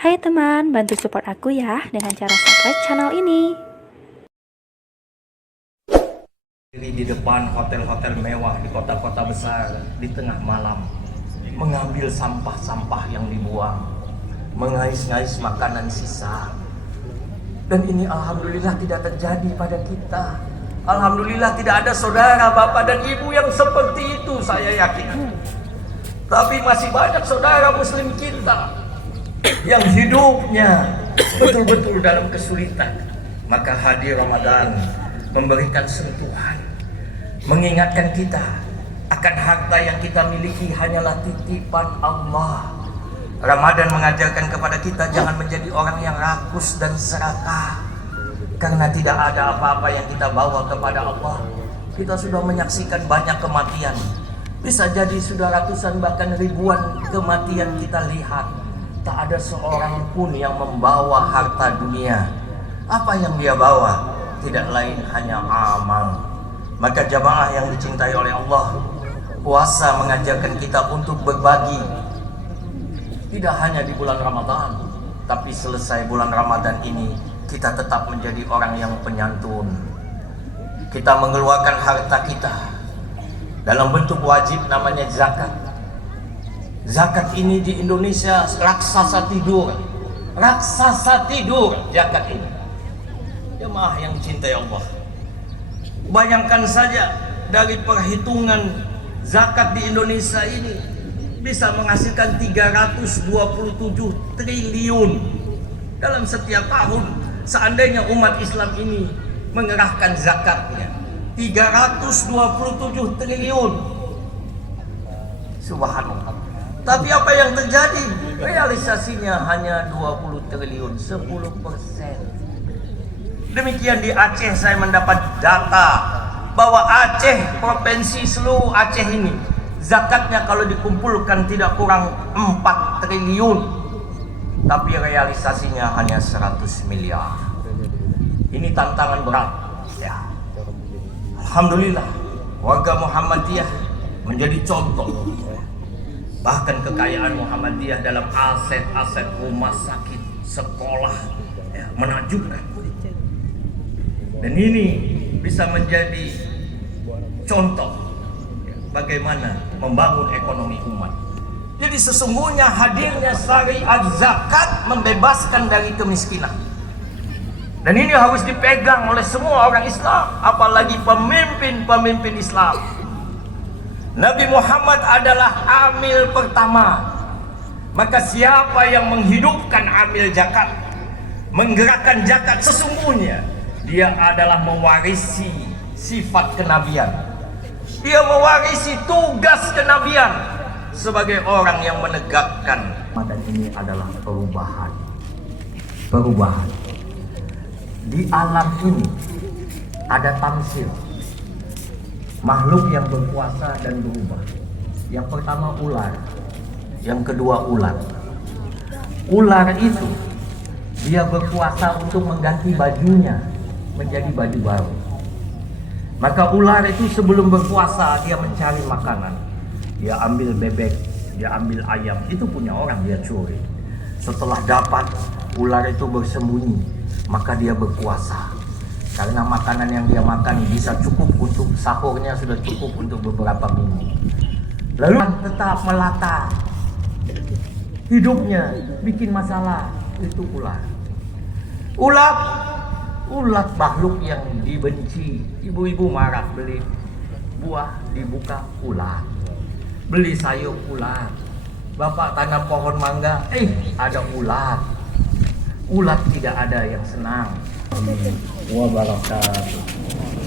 Hai teman, bantu support aku ya dengan cara subscribe channel ini. Di depan hotel-hotel mewah di kota-kota besar di tengah malam, mengambil sampah-sampah yang dibuang, mengais-ngais makanan sisa. Dan ini alhamdulillah tidak terjadi pada kita. Alhamdulillah tidak ada saudara, bapak dan ibu yang seperti itu, saya yakin. Tapi masih banyak saudara muslim kita yang hidupnya betul-betul dalam kesulitan. Maka hadir Ramadan memberikan sentuhan, mengingatkan kita akan harta yang kita miliki hanyalah titipan Allah. Ramadan mengajarkan kepada kita jangan menjadi orang yang rakus dan serakah, karena tidak ada apa-apa yang kita bawa kepada Allah. Kita sudah menyaksikan banyak kematian, bisa jadi sudah ratusan bahkan ribuan kematian kita lihat. Tak ada seorang pun yang membawa harta dunia. Apa yang dia bawa? Tidak lain hanya amal. Maka jamaah yang dicintai oleh Allah, puasa mengajarkan kita untuk berbagi. Tidak hanya di bulan Ramadan, tapi selesai bulan Ramadan ini kita tetap menjadi orang yang penyantun. Kita mengeluarkan harta kita dalam bentuk wajib namanya zakat. Zakat ini di Indonesia raksasa tidur. Raksasa tidur zakat ini. Jemaah yang dicintai Allah, bayangkan saja dari perhitungan zakat di Indonesia ini bisa menghasilkan 327 triliun dalam setiap tahun. Seandainya umat Islam ini mengerahkan zakatnya 327 triliun. Subhanallah. Tapi apa yang terjadi? Realisasinya hanya 20 triliun, 10%. Demikian di Aceh saya mendapat data bahwa Aceh, provinsi seluruh Aceh ini, zakatnya kalau dikumpulkan tidak kurang 4 triliun. Tapi realisasinya hanya 100 miliar. Ini tantangan berat ya. Alhamdulillah warga Muhammadiyah menjadi contoh. Bahkan kekayaan Muhammadiyah dalam aset-aset rumah sakit, sekolah ya, menakjubkan. Dan ini bisa menjadi contoh ya, bagaimana membangun ekonomi umat. Jadi sesungguhnya hadirnya syariat zakat membebaskan dari kemiskinan. Dan ini harus dipegang oleh semua orang Islam, apalagi pemimpin-pemimpin Islam. Nabi Muhammad adalah amil pertama. Maka siapa yang menghidupkan amil zakat, menggerakkan zakat, sesungguhnya dia adalah mewarisi sifat kenabian. Dia mewarisi tugas kenabian sebagai orang yang menegakkan. Dan ini adalah perubahan. Perubahan. Di alam ini ada tamsil. Makhluk yang berkuasa dan berubah. Yang pertama ular, yang kedua ular. Ular itu dia berkuasa untuk mengganti bajunya menjadi baju baru. Maka ular itu sebelum berkuasa dia mencari makanan. Dia ambil bebek, dia ambil ayam, itu punya orang dia curi. Setelah dapat, ular itu bersembunyi, maka dia berkuasa. Karena makanan yang dia makan bisa cukup untuk sahurnya, sudah cukup untuk beberapa minggu. Lalu tetap melata hidupnya, bikin masalah, itu ular. Ulat makhluk yang dibenci. Ibu-ibu marah beli buah dibuka ular, beli sayur ular. Bapak tanam pohon mangga, ada ular. Ulat tidak ada yang senang. Wabarakatuh.